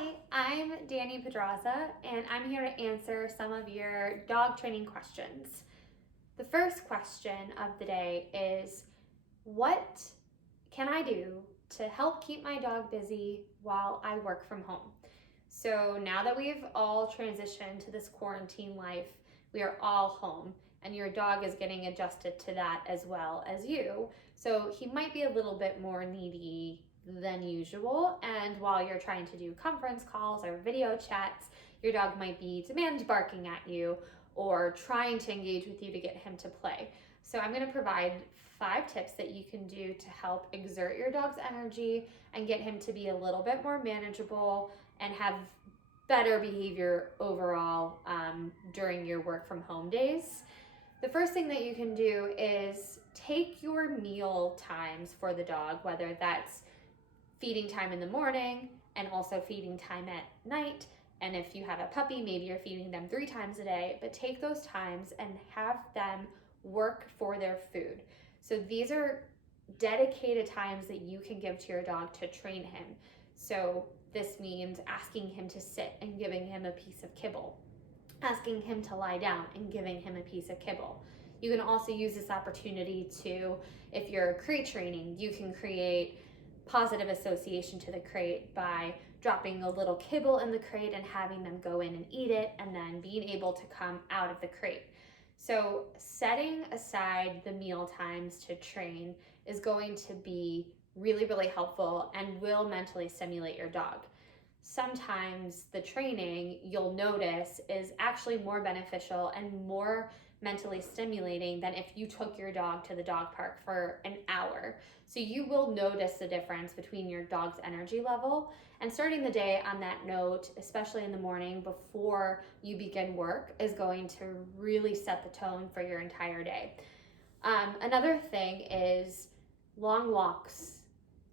Hi, I'm Dani Pedraza, and I'm here to answer some of your dog training questions. The first question of the day is, what can I do to help keep my dog busy while I work from home? So now that we've all transitioned to this quarantine life, we are all home, and your dog is getting adjusted to that as well as you. So he might be a little bit more needy than usual, and while you're trying to do conference calls or video chats, your dog might be demand barking at you or trying to engage with you to get him to play. So I'm going to provide 5 tips that you can do to help exert your dog's energy and get him to be a little bit more manageable and have better behavior overall during your work from home days. The first thing that you can do is take your meal times for the dog, whether that's feeding time in the morning and also feeding time at night. And if you have a puppy, maybe you're feeding them 3 times a day, but take those times and have them work for their food. So these are dedicated times that you can give to your dog to train him. So this means asking him to sit and giving him a piece of kibble, asking him to lie down and giving him a piece of kibble. You can also use this opportunity to, if you're crate training, you can create positive association to the crate by dropping a little kibble in the crate and having them go in and eat it and then being able to come out of the crate. So setting aside the meal times to train is going to be really, really helpful and will mentally stimulate your dog. Sometimes the training, you'll notice, is actually more beneficial and more mentally stimulating than if you took your dog to the dog park for an hour. So you will notice the difference between your dog's energy level. And starting the day on that note, especially in the morning before you begin work, is going to really set the tone for your entire day. Another thing is long walks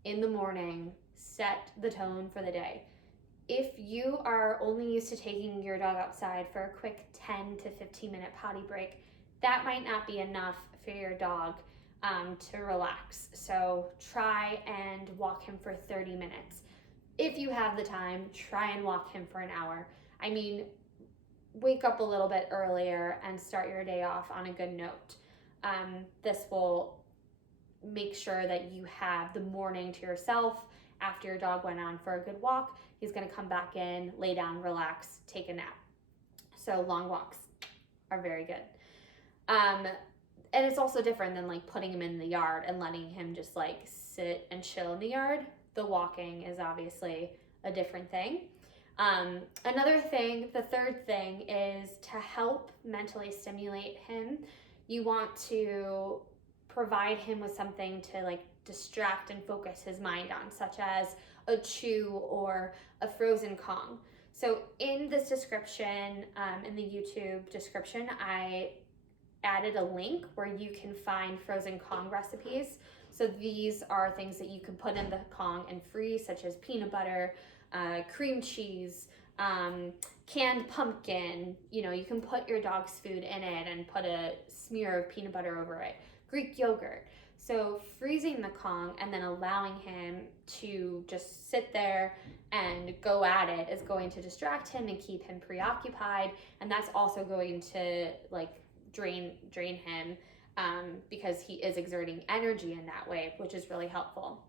in the morning set the tone for the day. If you are only used to taking your dog outside for a quick 10 to 15 minute potty break, that might not be enough for your dog to relax. So try and walk him for 30 minutes. If you have the time, try and walk him for an hour. I mean, wake up a little bit earlier and start your day off on a good note. This will make sure that you have the morning to yourself. After your dog went on for a good walk, he's going to come back in, lay down, relax, take a nap. So long walks are very good. And it's also different than like putting him in the yard and letting him just like sit and chill in the yard. The walking is obviously a different thing. Another thing, the third thing, is to help mentally stimulate him. You want to provide him with something to like distract and focus his mind on, such as a chew or a frozen Kong. So in this description, in the YouTube description, I added a link where you can find frozen Kong recipes. So these are things that you can put in the Kong and freeze, such as peanut butter, cream cheese, canned pumpkin. You know, you can put your dog's food in it and put a smear of peanut butter over it. Greek yogurt. So freezing the Kong and then allowing him to just sit there and go at it is going to distract him and keep him preoccupied, and that's also going to like drain him because he is exerting energy in that way, which is really helpful.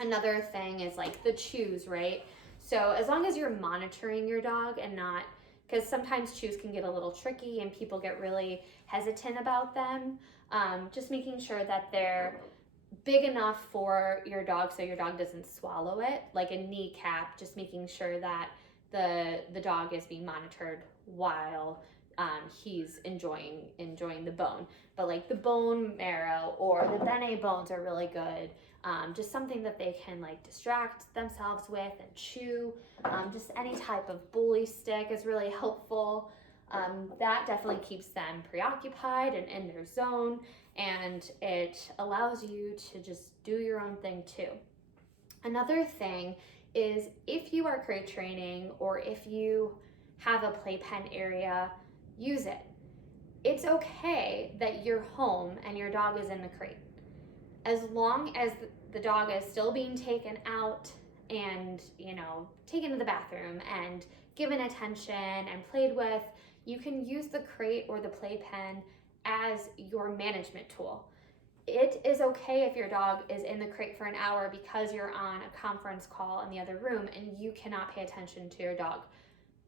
Another thing is like the chews, right? So as long as you're monitoring your dog and not, because sometimes chews can get a little tricky and people get really hesitant about them, just making sure that they're big enough for your dog so your dog doesn't swallow it, like a kneecap, just making sure that the dog is being monitored while he's enjoying the bone. But like the bone marrow or the bene bones are really good. Just something that they can like distract themselves with and chew. Just any type of bully stick is really helpful. That definitely keeps them preoccupied and in their zone, and it allows you to just do your own thing too. Another thing is, if you are crate training or if you have a playpen area, use it. It's okay that you're home and your dog is in the crate. As long as the dog is still being taken out and, taken to the bathroom and given attention and played with, you can use the crate or the playpen as your management tool. It is okay if your dog is in the crate for an hour because you're on a conference call in the other room and you cannot pay attention to your dog.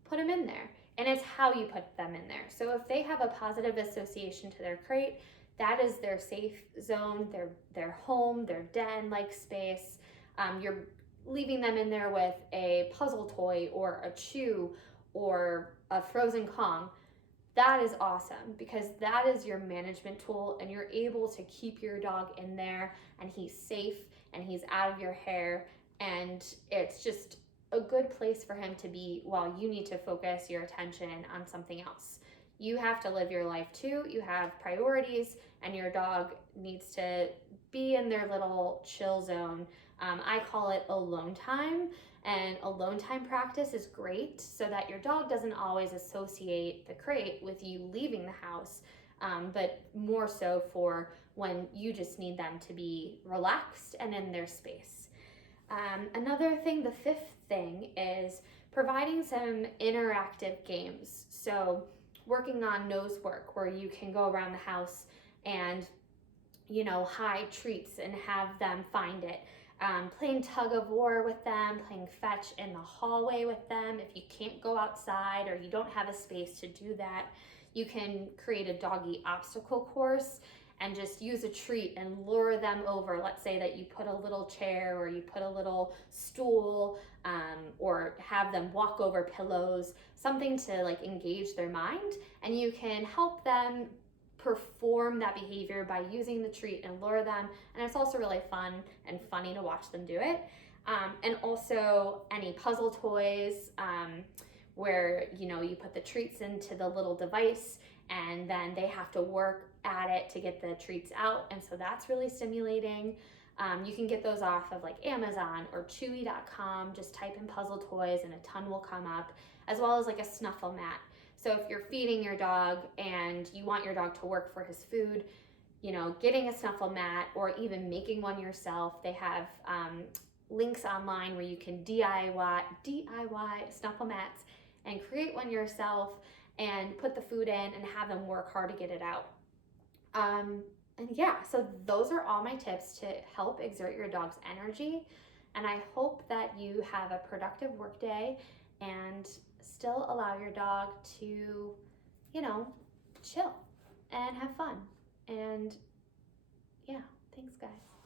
Put them in there. And it's how you put them in there. So if they have a positive association to their crate, that is their safe zone, their home, their den-like space. You're leaving them in there with a puzzle toy or a chew or a frozen Kong. That is awesome because that is your management tool, and you're able to keep your dog in there and he's safe and he's out of your hair, and it's just a good place for him to be while you need to focus your attention on something else. You have to live your life too. You have priorities, and your dog needs to be in their little chill zone. I call it alone time, and alone time practice is great so that your dog doesn't always associate the crate with you leaving the house, but more so for when you just need them to be relaxed and in their space. Another thing, the fifth thing, is providing some interactive games. So working on nose work where you can go around the house and hide treats and have them find it. Playing tug of war with them, playing fetch in the hallway with them. If you can't go outside or you don't have a space to do that, you can create a doggy obstacle course and just use a treat and lure them over. Let's say that you put a little chair or you put a little stool, or have them walk over pillows, something to engage their mind, and you can help them perform that behavior by using the treat and lure them. And it's also really fun and funny to watch them do it. And also any puzzle toys, where you put the treats into the little device and then they have to work at it to get the treats out, and so that's really stimulating. You can get those off of Amazon or Chewy.com. Just type in puzzle toys and a ton will come up, as well as a snuffle mat. So if you're feeding your dog and you want your dog to work for his food, getting a snuffle mat or even making one yourself. They have links online where you can DIY snuffle mats and create one yourself and put the food in and have them work hard to get it out. And yeah, so those are all my tips to help exert your dog's energy. And I hope that you have a productive workday and still allow your dog to, chill and have fun. And yeah, thanks guys.